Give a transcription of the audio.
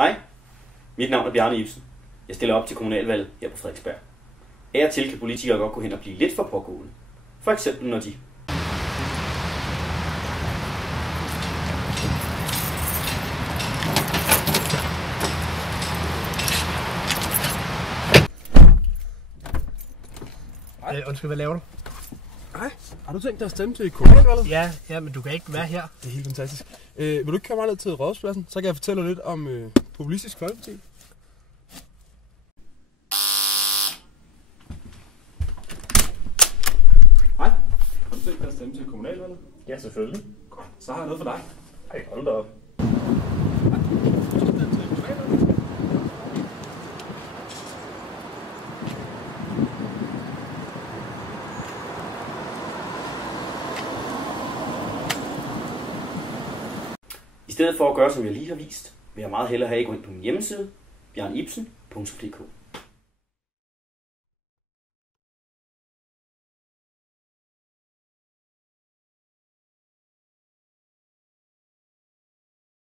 Hej, mit navn er Bjarne Ibsen. Jeg stiller op til kommunalvalget her på Frederiksberg. Af og til kan politikere godt gå hen og blive lidt for pågående. For eksempel når de... Undskyld, hvad laver du? Hej, har du tænkt dig at stemme til kommunalvalget? Ja, men du kan ikke være her. Det er helt fantastisk. Vil du ikke komme ned til Rådhuspladsen? Så kan jeg fortælle dig lidt om Populistisk Folkeparti. Hej, har du tænkt dig at stemme til kommunalvalget? Ja, selvfølgelig. Godt, så har jeg noget for dig. Hey, hold da op. I stedet for at gøre, som jeg lige har vist, vil jeg meget hellere have, at I går ind på min hjemmeside, bjarneibsen.dk.